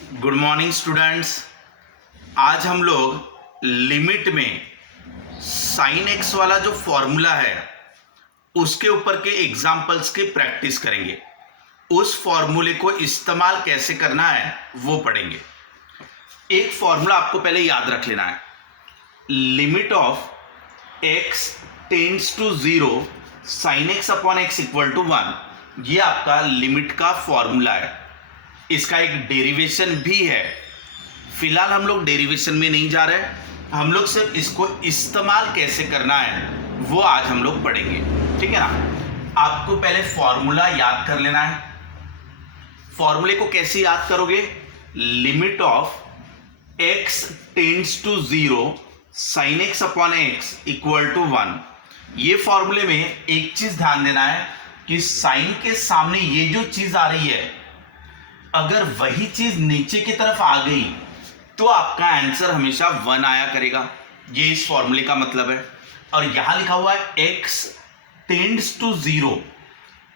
Good morning students. आज हम लोग लिमिट में साइन एक्स वाला जो फॉर्मूला है उसके ऊपर के एग्जाम्पल्स की प्रैक्टिस करेंगे। उस फॉर्मूले को इस्तेमाल कैसे करना है वो पढ़ेंगे। एक फॉर्मूला आपको पहले याद रख लेना है, limit of X tends to zero sine x upon x equal to 1। ये आपका लिमिट का फॉर्मूला है। इसका एक डेरिवेशन भी है। फिलहाल हम लोग डेरिवेशन में नहीं जा रहे, हम लोग सिर्फ इसको इस्तेमाल कैसे करना है वो आज हम लोग पढ़ेंगे, ठीक है ना। आपको पहले फॉर्मूला याद कर लेना है। फॉर्मूले को कैसे याद करोगे? Limit of X tends to zero sine x upon x equal to 1। ये फॉर्मूले में एक चीज ध्यान देना है कि साइन के सामने ये जो चीज आ रही है, अगर वही चीज नीचे की तरफ आ गई तो आपका आंसर हमेशा 1 आया करेगा। ये इस फॉर्मूले का मतलब है। और यहां लिखा हुआ है x tends to zero.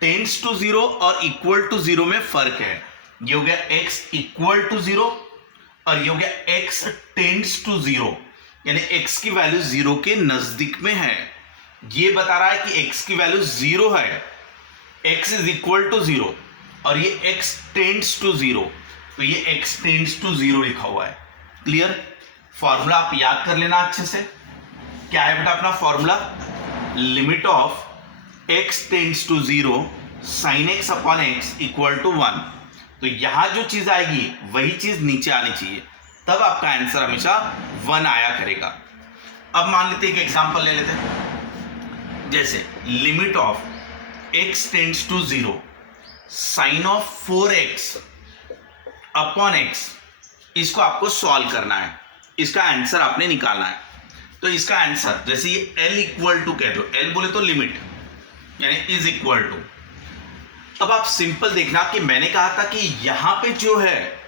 Tends to zero और इक्वल टू जीरो में फर्क है। ये हो गया x इक्वल टू जीरो और ये हो गया x टेंड्स टू जीरो, यानी x की वैल्यू जीरो के नजदीक में है। ये बता रहा है कि x की वैल्यू जीरो है, x is equal to zero, और ये x टेंड्स टू जीरो, तो ये x टेंड्स टू जीरो लिखा हुआ है। क्लियर? फॉर्मूला आप याद कर लेना अच्छे से। क्या है बेटा अपना formula? Limit of x tends to zero sine x upon x equal to 1। तो यहां जो चीज आएगी वही चीज नीचे आनी चाहिए, तब आपका आंसर हमेशा 1 आया करेगा। अब मान लेते एक एग्जांपल ले लेते हैं, जैसे limit of x tends to zero sine of 4x upon x। इसको आपको सॉल्व करना है, इसका आंसर आपने निकालना है। तो इसका आंसर जैसे ये l इक्वल टू कह दो, l बोले तो लिमिट यानी इज इक्वल टू। अब आप सिंपल देखना कि मैंने कहा था कि यहां पे जो है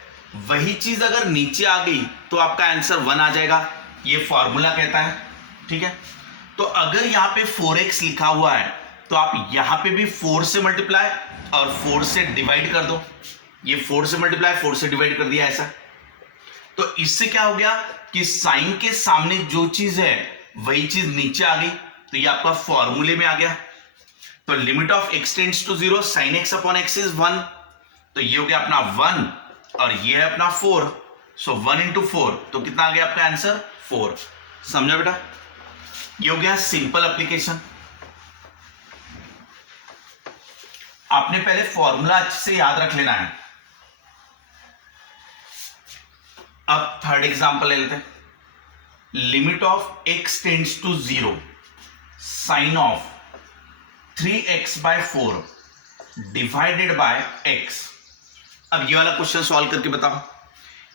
वही चीज अगर नीचे आ गई तो आपका आंसर 1 आ जाएगा। ये फॉर्मूला कहता है, ठीक है। तो अगर यहां पे 4x लिखा हुआ है तो आप यहां पे भी 4 से मल्टीप्लाई और 4 से डिवाइड कर दो। ये 4 से मल्टीप्लाई 4 से डिवाइड कर दिया ऐसा। तो इससे क्या हो गया कि साइन के सामने जो चीज है वही चीज नीचे आ गई, तो ये आपका फॉर्मूले में आ गया। तो limit of X tends to zero sine x upon X is 1। तो ये हो गया अपना 1 और ये है अपना 4। सो 1 इंटू 4, तो कितना आ गया आपका आंसर? 4। समझा बेटा? ये हो गया सिंपल एप्लीकेशन। आपने पहले फॉर्मूला अच्छे से याद रख लेना है। अब थर्ड एग्जांपल ले लेते हैं। Limit of x tends to zero sine of 3x by 4 divided by x। अब ये वाला क्वेश्चन सॉल्व करके बताओ।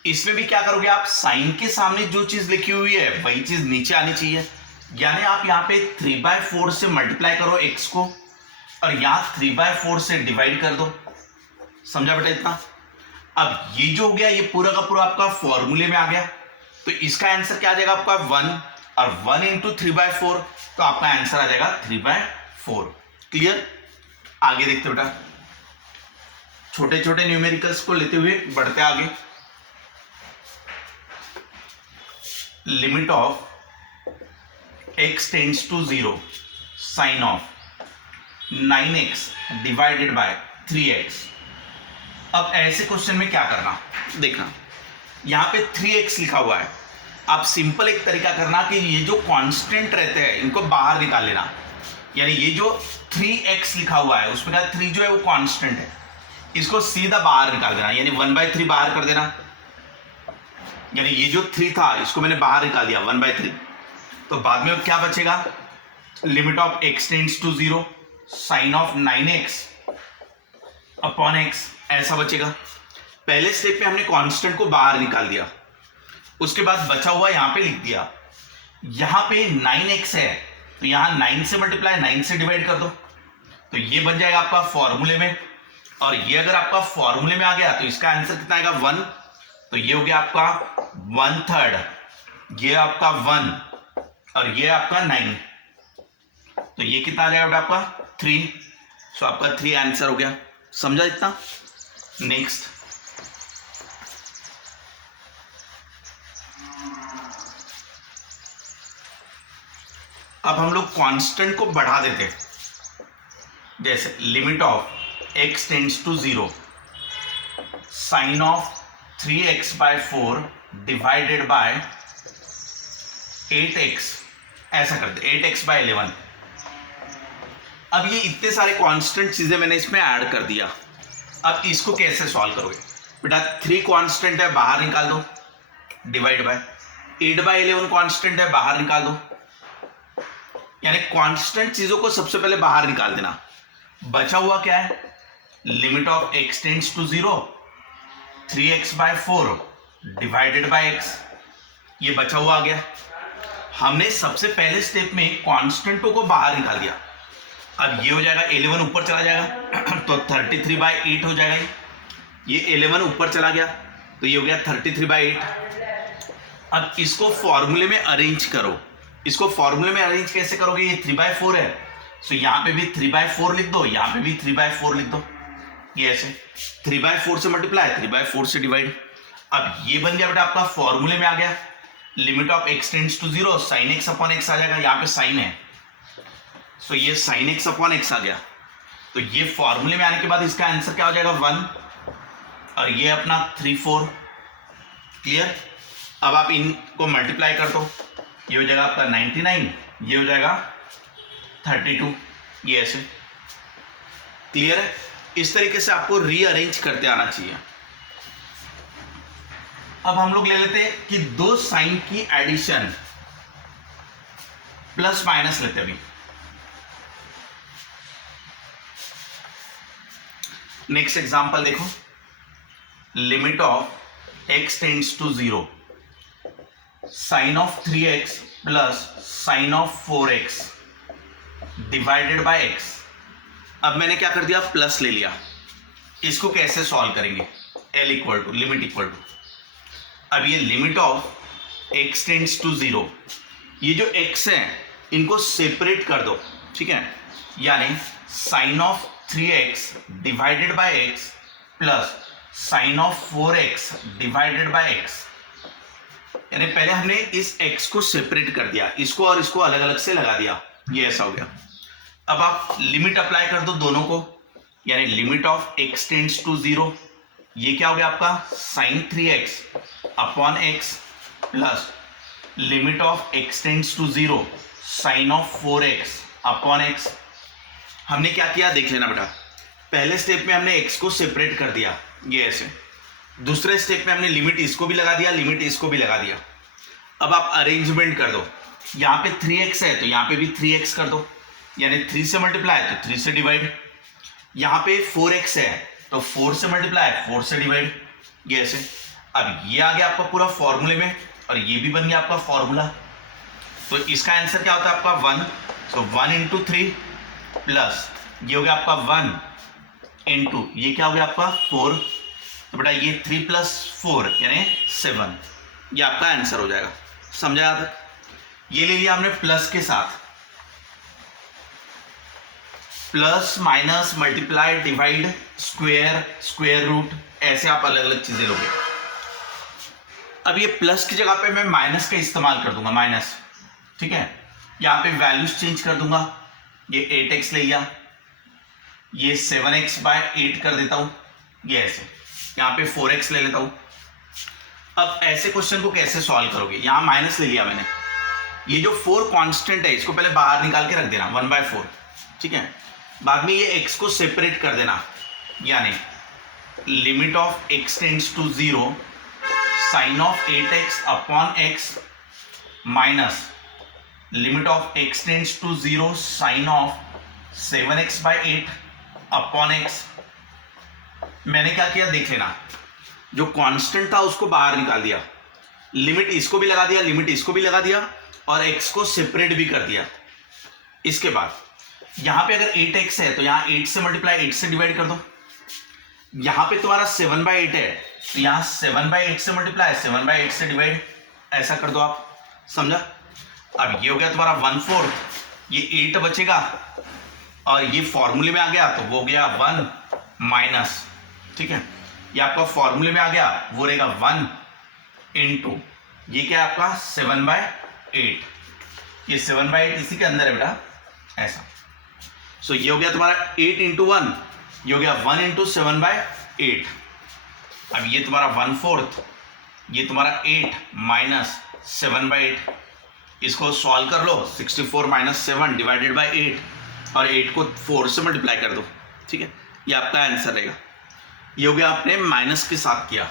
इसमें भी क्या करोगे आप? साइन के सामने जो चीज लिखी हुई है वही चीज नीचे आनी चाहिए, यानी आप यहां पे 3/4 से मल्टीप्लाई करो x को और यहां 3/4 से डिवाइड कर दो। समझा बेटा इतना? अब ये जो हो गया ये पूरा का पूरा आपका फॉर्मूले में आ गया। तो इसका आंसर क्या आ जाएगा आपका? 1, और 1 इंटू 3/4, तो आपका आंसर आ जाएगा 3/4। क्लियर? आगे देखते बेटा, छोटे छोटे न्यूमेरिकल्स को लेते हुए बढ़ते आगे। Limit of x tends to zero sine of 9x divided by 3x। अब ऐसे क्वेश्चन में क्या करना देखना, यहां पे 3x लिखा हुआ है। आप सिंपल एक तरीका करना कि ये जो कांस्टेंट रहते हैं इनको बाहर निकाल लेना, यानी ये जो 3x लिखा हुआ है उसमें का 3 जो है वो कांस्टेंट है, इसको सीधा बाहर निकाल देना, यानी 1/3 बाहर कर देना। यानी ये जो 3 था इसको मैंने बाहर निकाल दिया 1/3। तो बाद में क्या बचेगा? Limit of x tends to zero sine of 9x upon x, ऐसा बचेगा। पहले स्टेप पे हमने कांस्टेंट को बाहर निकाल दिया, उसके बाद बचा हुआ यहां पे लिख दिया। यहां पे 9x है तो यहां 9 से मल्टीप्लाई 9 से डिवाइड कर दो, तो ये बन जाएगा आपका फॉर्मूले में। और ये अगर आपका फॉर्मूले में आ गया तो इसका आंसर कितना आएगा? 1। तो ये हो गया आपका 1/3, ये आपका 1 और ये आपका 9, तो ये कितना आ जाएगा आपका? 3। सो आपका 3 आंसर हो गया। समझा इतना? नेक्स्ट अब हम लोग कांस्टेंट को बढ़ा देते हैं, जैसे limit of x tends to 0 sine of 3x/4 divided by 8x, ऐसा करते 8x/11। अब ये इतने सारे कांस्टेंट चीजें मैंने इसमें ऐड कर दिया। अब इसको कैसे सॉल्व करोगे बेटा? 3 कांस्टेंट है, बाहर निकाल दो, डिवाइड बाय 8/11 कांस्टेंट है, बाहर निकाल दो। यानी कांस्टेंट चीजों को सबसे पहले बाहर निकाल देना। बचा हुआ क्या है? Limit of x tends to 0 3x/4 divided by x, ये बचा हुआ आ गया। हमने सबसे पहले स्टेप में कांस्टेंटों को बाहर निकाल दिया। अब ये हो जाएगा 11 ऊपर चला जाएगा तो 33/8 हो जाएगा। ये 11 ऊपर चला गया तो ये हो गया 33/8। अब इसको फॉर्मूले में अरेंज करो। इसको फॉर्मूले में अरेंज कैसे करोगे? ये 3/4 है, तो यहां पे भी 3/4 लिख दो, यहां पे भी 3/4 लिख दो। ये ऐसे 3/4 से मल्टीप्लाई, 3/4 से डिवाइड। अब ये बन गया बेटा आपका, फॉर्मूले में आ गया। Limit of x tends to 0 sine x upon x आ जाएगा। यहाँ पे साइन है, सो ये साइन x अपॉन x आ गया। तो ये फॉर्मूले में आने के बाद इसका आंसर क्या हो जाएगा? 1, और ये अपना 3 4। क्लियर? अब आप इनको मल्टीप्लाई कर दो, ये हो जाएगा आपका 99, ये हो जाएगा 32, ये ऐसे। क्लियर है? इस तरीके से आपको रीअरेंज करते आना चाहिए। अब हम लोग ले लेते हैं कि दो साइन की एडिशन, प्लस माइनस लेते हैं अभी। नेक्स्ट एग्जांपल देखो, limit of x tends to 0 sine of 3x plus sine of 4x divided by x। अब मैंने क्या कर दिया? प्लस ले लिया। इसको कैसे सॉल्व करेंगे? L equal to limit equal to, अब ये limit of x tends to 0, ये जो x है इनको सेपरेट कर दो, ठीक है? यानी sine of 3x divided by x plus sine of 4x divided by x। यानी पहले हमने इस x को सेपरेट कर दिया, इसको और इसको अलग अलग से लगा दिया, ये ऐसा हो गया। अब आप लिमिट अप्लाई कर दो दोनों को, यानी limit of x tends to 0, ये क्या हो गया आपका? Sine 3x upon x plus limit of x tends to 0 sine of 4x upon x। हमने क्या किया देख लेना बेटा। पहले स्टेप में हमने x को सेपरेट कर दिया, ये ऐसे। दूसरे स्टेप में हमने लिमिट इसको भी लगा दिया, लिमिट इसको भी लगा दिया। अब आप अरेंजमेंट कर दो, यहाँ पे 3x है तो यहाँ पे भी 3x कर दो, यानी 3 से मल्टीप्लाई तो 3 से डिवाइड। यहाँ पे 4x है तो 4 से मल्टीप्लाई 4 से डिवाइड, ये ऐसे। अब ये आ गया आपका पूरा फॉर्मूले में, और ये भी बन गया आपका फॉर्मूला। तो इसका आंसर क्या होता है आपका? 1। सो 1 इंटू 3 प्लस ये हो गया आपका 1 इंटू ये क्या हो गया आपका 4। तो बेटा ये 3 प्लस 4 यानी 7, ये आपका आंसर हो जाएगा। समझा यहाँ तक? ये ले लिया हमने प्लस के साथ, plus minus multiply divide square square root, ऐसे आप अलग अलग चीजें लोगे। अब ये प्लस की जगह पे मैं माइनस का इस्तेमाल कर दूंगा, माइनस, ठीक है? यहाँ पे वैल्यूज चेंज कर दूंगा। ये 8x ले लिया, ये 7x/8 कर देता हूं, ये ऐसे। यहाँ पे 4x ले लेता हूं। अब ऐसे क्वेश्चन को कैसे सॉल्व करोगे? यहाँ माइनस ले लिया मैंने, ये जो 4 कांस्टेंट है इसको पहले बाहर निकाल के रख देना 1/4, ठीक है? बाद में ये x को सेपरेट कर देना, यानी limit of x tends to 0 sine of 8x upon x minus limit of x tends to 0 sine of 7x/8 upon x। मैंने क्या किया देख लेना, जो कांस्टेंट था उसको बाहर निकाल दिया, लिमिट इसको भी लगा दिया, लिमिट इसको भी लगा दिया, और x को सेपरेट भी कर दिया। इसके बाद यहां पे अगर 8x है तो यहां 8 से मल्टीप्लाई 8 से डिवाइड कर दो। यहां पे तुम्हारा 7/8 है तो यहां 7/8 से मल्टीप्लाई 7/8 से डिवाइड, ऐसा कर दो आप। समझा? अब ये हो गया तुम्हारा 1/4, ये 8 बचेगा, और ये फॉर्मूले में आ गया तो वो गया 1 माइनस, ठीक है? ये आपका फॉर्मूले में आ गया, वो रहेगा 1 इंटू ये क्या है आपका 7/8, ये 7/8 इसी के अंदर है बेटा, ऐसा। सो ये हो गया तुम्हारा 8 इंटू 1, ये हो गया 1 इंटू 7/8। अब ये तुम्हारा 1/4, ये तुम्हारा 8 माइनस 7/8, इसको सॉल्व कर लो। 64 माइनस 7 डिवाइडेड बाई 8, और 8 को 4 से मल्टीप्लाई कर दो, ठीक है, ये आपका आंसर रहेगा। ये हो गया, आपने माइनस के साथ किया।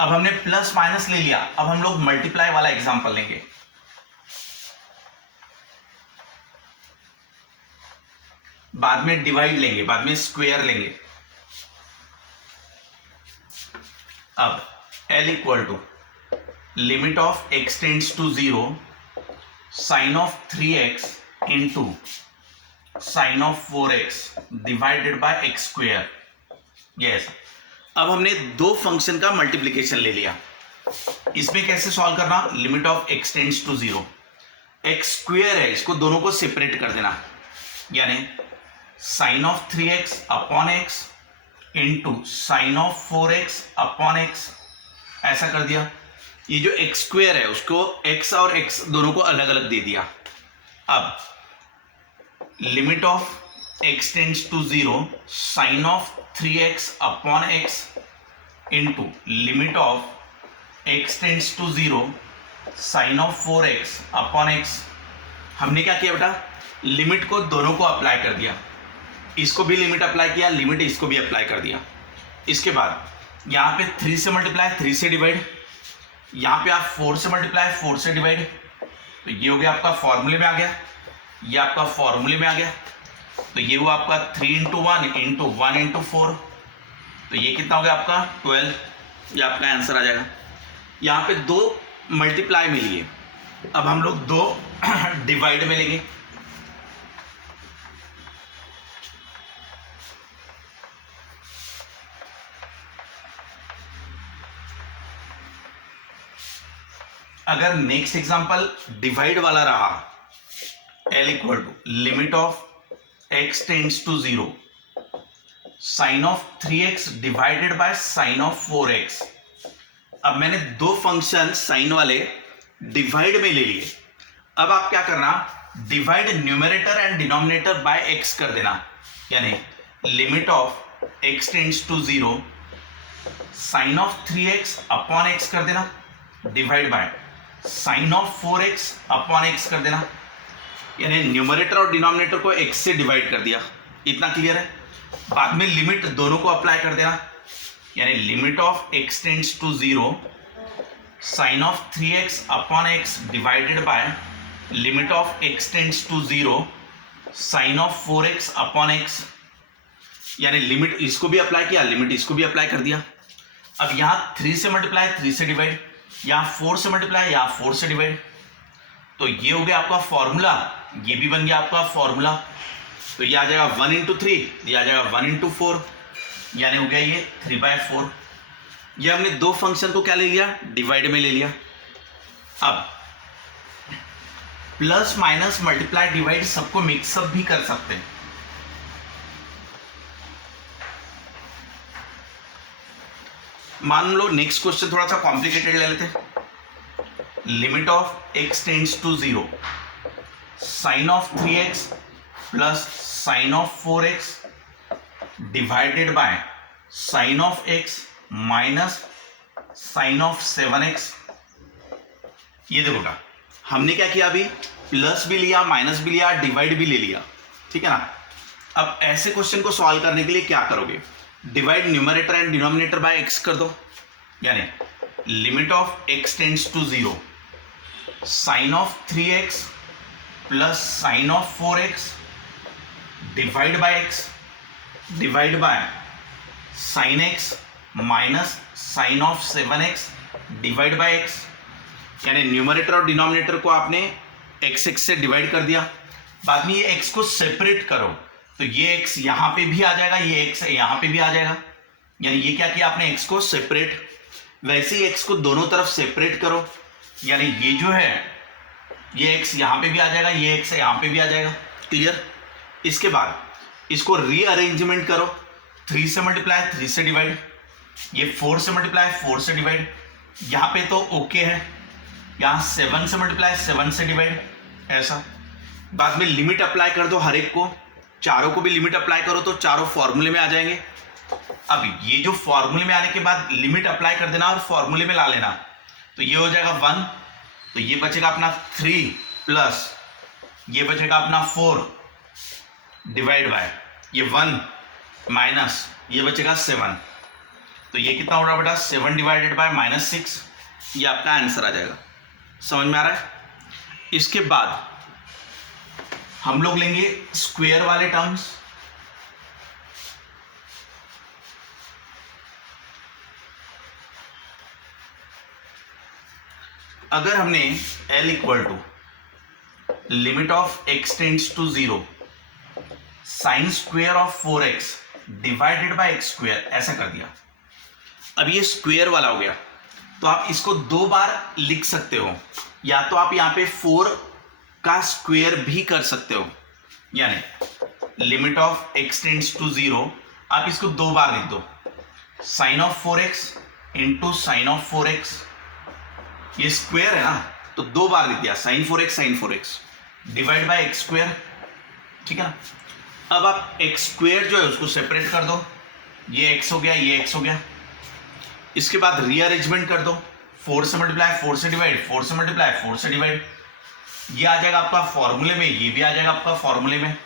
अब हमने प्लस माइनस ले लिया, अब हम लोग मल्टीप्लाई वाला एग्जांपल लेंगे। बाद में डिवाइड लेंगे, बाद में स्क्वायर लेंगे। अब L equal to limit of x tends to 0 sine of 3x into sine of 4x divided by x square. Yes, अब हमने दो फंक्शन का मल्टीप्लीकेशन ले लिया। इसमें कैसे सॉल्व करना, limit of x tends to 0, x square है, इसको दोनों को सेपरेट कर देना, यानी sine of 3x upon x into sine of 4x upon x, ऐसा कर दिया। ये जो x स्क्वायर है उसको x और x दोनों को अलग अलग दे दिया। अब limit of x tends to 0 sine of 3x upon x into limit of x tends to 0 sine of 4x upon x। हमने क्या किया बेटा, लिमिट को दोनों को अप्लाई कर दिया, इसको भी लिमिट अप्लाई किया, लिमिट इसको भी अप्लाई कर दिया। इसके बाद यहाँ पे 3 से मल्टीप्लाई, 3 से डिवाइड, यहाँ पे आप 4 से मल्टीप्लाई, 4 से डिवाइड, तो ये हो गया आपका फॉर्मूले में आ गया, ये आपका फॉर्मूले में आ गया। तो ये हुआ आपका 3 इंटू 1 इंटू 1 इंटू 4, तो ये कितना हो गया आपका 12, ये आपका आंसर आ जाएगा। यहाँ पे 2 मल्टीप्लाई में लिए, अब हम लोग 2 डिवाइड में लेंगे। अगर नेक्स्ट एग्जांपल डिवाइड वाला रहा, L equal to limit of x tends to 0 sine of 3x divided by sine of 4x। अब मैंने दो फंक्शन साइन वाले डिवाइड में ले लिए। अब आप क्या करना, divide numerator and denominator by x कर देना, यानी limit of x tends to 0 sine of 3x upon x कर देना, divide by sine of 4x upon x कर देना, यानी न्यूमरेटर और डिनोमिनेटर को x से डिवाइड कर दिया। इतना क्लियर है। बाद में लिमिट दोनों को अप्लाई कर देना, यानी limit of x tends to 0 sine of 3x upon x divided by limit of x tends to 0 sine of 4x upon x, यानी लिमिट इसको भी अप्लाई किया, लिमिट इसको भी अप्लाई कर दिया। अब यहाँ 3 से मल्टीप्लाई, 3 से डिवाइड, यहाँ 4 से मल्टीप्लाई, यहाँ 4 से डिवाइड, तो ये हो गया आपका फॉर्मूला, ये भी बन गया आपका फॉर्मूला। तो ये आ जाएगा 1 इंटू 3, ये आ जाएगा 1 इंटू 4, यानी हो गया ये 3/4। ये हमने दो फंक्शन को क्या ले लिया, डिवाइड में ले लिया। अब प्लस माइनस मल्टीप्लाई डिवाइड सबको मिक्सअप भी कर सकते हैं। मान लो नेक्स्ट क्वेश्चन थोड़ा सा कॉम्प्लिकेटेड ले लेते हैं। Limit of x tends to 0 sine of 3x plus sine of 4x divided by sine of x minus sine of 7x। ये देखो बेटा, हमने क्या किया, अभी प्लस भी लिया, माइनस भी लिया, डिवाइड भी ले लिया, ठीक है ना। अब ऐसे क्वेश्चन को सॉल्व करने के लिए क्या करोगे, divide numerator and denominator by x कर दो, यानी limit of x tends to 0 sine of 3x plus sine of 4x divide by x divide by sine x minus sine of 7x divide by x, यानी numerator और denominator को आपने x से divide कर दिया। बाद में ये x को सेपरेट करो, तो ये x यहां पे भी आ जाएगा, ये x यहां पे भी आ जाएगा, यानी ये क्या किया आपने, x को सेपरेट। वैसे ही x को दोनों तरफ सेपरेट करो, यानी ये जो है ये x यहां पे भी आ जाएगा, ये x यहां पे भी आ जाएगा। क्लियर। इसके बाद इसको रीअरेंजमेंट करो, 3 से मल्टीप्लाई, 3 से डिवाइड, ये 4 से मल्टीप्लाई, 4 से डिवाइड, यहां पे तो ओके है, यहाँ 7 से मल्टीप्लाई, 7 से डिवाइड, ऐसा। बाद में लिमिट अप्लाई कर दो हर एक को, चारों को भी लिमिट अप्लाई करो तो चारों फॉर्मूले में आ जाएंगे। अब ये जो फॉर्मूले में आने के बाद लिमिट अप्लाई कर देना और फॉर्मूले में ला लेना, तो ये हो जाएगा 1, तो ये बचेगा अपना 3 प्लस ये बचेगा अपना 4 डिवाइड बाय ये 1 माइनस ये बचेगा 7, तो ये कितना हो रहा बेटा 7 डिवाइडेड बाय -6, ये आपका आंसर आ जाएगा। समझ में आ रहा है? इसके बाद हम लोग लेंगे स्क्वायर वाले टर्म्स। अगर हमने L equal to limit of x tends to 0 sine square of 4x divided by x square ऐसा कर दिया, अब ये स्क्वायर वाला हो गया, तो आप इसको 2 बार लिख सकते हो, या तो आप यहां पे 4 का स्क्वायर भी कर सकते हो, यानी limit of x tends to 0 आप इसको 2 बार लिख दो, sine of 4x into sine of 4x, ये स्क्वायर है ना तो 2 बार लिख दिया, sine 4x divide by x square, ठीक है ना। अब आप x स्क्वायर जो है उसको सेपरेट कर दो, ये x हो गया, ये x हो गया। इसके बाद रीअरेंजमेंट कर दो, 4 से मल्टीप्लाई, 4 से डिवाइड, 4 से मल्टीप्लाई, 4 से डिवाइड, ये आ जाएगा आपका फॉर्मूले में, ये भी आ जाएगा आपका फॉर्मूले में,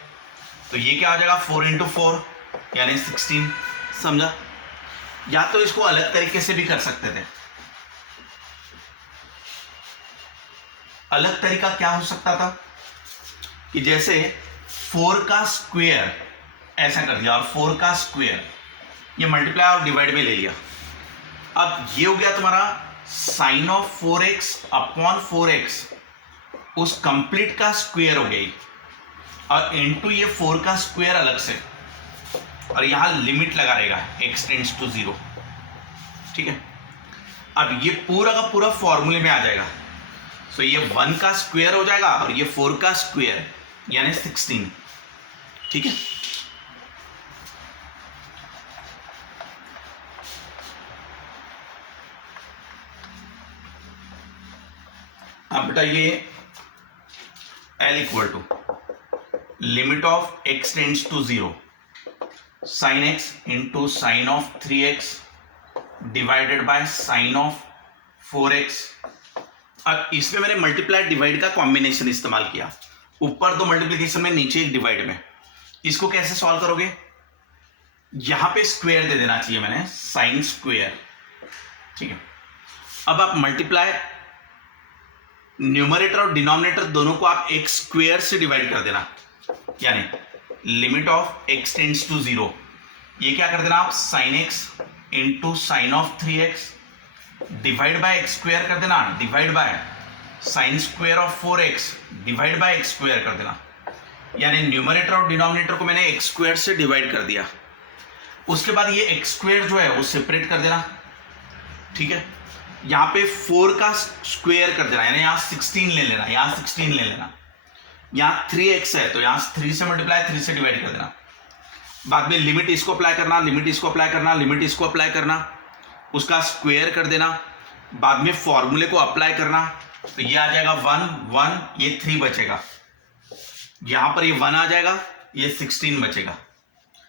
तो ये क्या आ जाएगा 4 इंटू 4 यानी 16। समझा? या तो इसको अलग तरीके से भी कर सकते थे। अलग तरीका क्या हो सकता था कि जैसे 4 का स्क्वायर ऐसा कर दिया और 4 का स्क्वायर ये मल्टीप्लाई और डिवाइड में ले लिया। अब ये हो गया तुम्हारा sign of 4x upon 4x, उस कंप्लीट का स्क्वायर हो गई, और इनटू ये 4 का स्क्वायर अलग से, और यहां लिमिट लगा रहेगा x टेंड्स टू 0, ठीक है। अब ये पूरा का पूरा फॉर्मूले में आ जाएगा, तो ये 1 का स्क्वायर हो जाएगा और ये 4 का स्क्वायर यानी 16, ठीक है। अब बेटा ये L equal to limit of x tends to 0 sine x into sine of 3x divided by sine of 4x। अब इसमें मैंने मल्टीप्लाई डिवाइड का कॉम्बिनेशन इस्तेमाल किया, ऊपर 2 मल्टीप्लिकेशन में, नीचे 1 डिवाइड में। इसको कैसे सॉल्व करोगे? यहां पे स्क्वायर दे देना चाहिए मैंने, साइन स्क्वायर, ठीक है। अब आप मल्टीप्लाई न्यूमरेटर और डिनोमिनेटर दोनों को आप x स्क्वायर से डिवाइड कर देना, यानी limit of x tends to 0, ये क्या कर देना आप sine x into sine of 3x divide by x square कर देना, divide by sine square of 4x divide by x square कर देना, यानी न्यूमरेटर और डिनोमिनेटर को मैंने x स्क्वायर से डिवाइड कर दिया। उसके बाद ये x स्क्वायर जो है वो सेपरेट कर देना, ठीक है। यहाँ पे 4 का स्क्वायर कर देना, यानी यहाँ 16 ले लेना, यहाँ 16 ले लेना, यहाँ 3x है तो यहाँ 3 से मल्टीप्लाई, 3 से डिवाइड कर देना। बाद में लिमिट इसको अप्लाई करना, लिमिट इसको अप्लाई करना, लिमिट इसको अप्लाई करना, उसका स्क्वायर कर देना, बाद में फॉर्मूले को अप्लाई करना, तो ये आ जाएगा 1 1, ये 3 बचेगा, यहां पर ये 1 आ जाएगा, ये 16 बचेगा,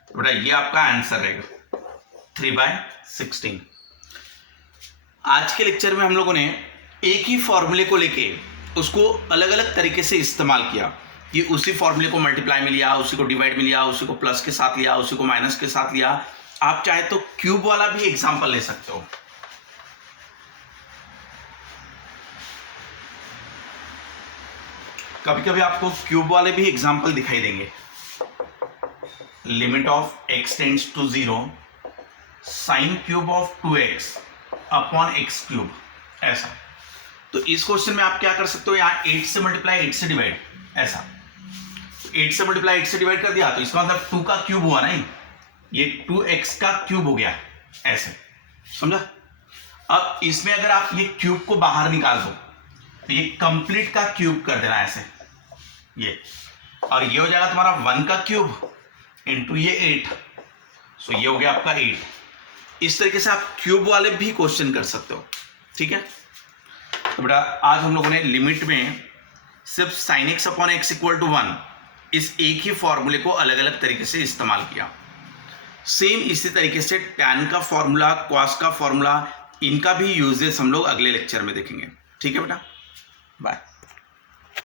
तो बेटा ये आपका आंसर रहेगा 3/16। आज के लेक्चर में हम लोगों ने एक ही फॉर्मूले को लेके उसको अलग अलग तरीके से इस्तेमाल किया, कि उसी फॉर्मूले को मल्टीप्लाई में लिया, उसी को डिवाइड में लिया, उसी को प्लस के साथ लिया, उसी को माइनस के साथ लिया। आप चाहे तो क्यूब वाला भी एग्जांपल ले सकते हो। कभी कभी आपको क्यूब वाले भी एग्जांपल दिखाई देंगे। Limit of x tends to 0 sine cube of 2x upon x cube, ऐसा। तो इस क्वेश्चन में आप क्या कर सकते हो, यहां 8 से मल्टीप्लाई 8 से डिवाइड, ऐसा। 8 से मल्टीप्लाई 8 से डिवाइड कर दिया तो इसका मतलब 2 का क्यूब हुआ नहीं, ये 2x का क्यूब हो गया, ऐसे। समझा? अब इसमें अगर आप ये क्यूब को बाहर निकाल दो तो ये कंप्लीट का क्यूब कर देना, ऐसे ये, और ये हो जाएगा तुम्हारा 1 का क्यूब इंटू ये 8, सो ये हो गया आपका 8। इस तरीके से आप क्यूब वाले भी क्वेश्चन कर सकते हो, ठीक है। तो बेटा आज हम लोगों ने लिमिट में सिर्फ sine x upon x equal to 1 इस एक ही फॉर्मूले को अलग अलग तरीके से इस्तेमाल किया। सेम इसी तरीके से टैन का फॉर्मूला, कॉस का फॉर्मूला, इनका भी यूजेस हम लोग अगले लेक्चर में देखेंगे। ठीक है बेटा, बाय।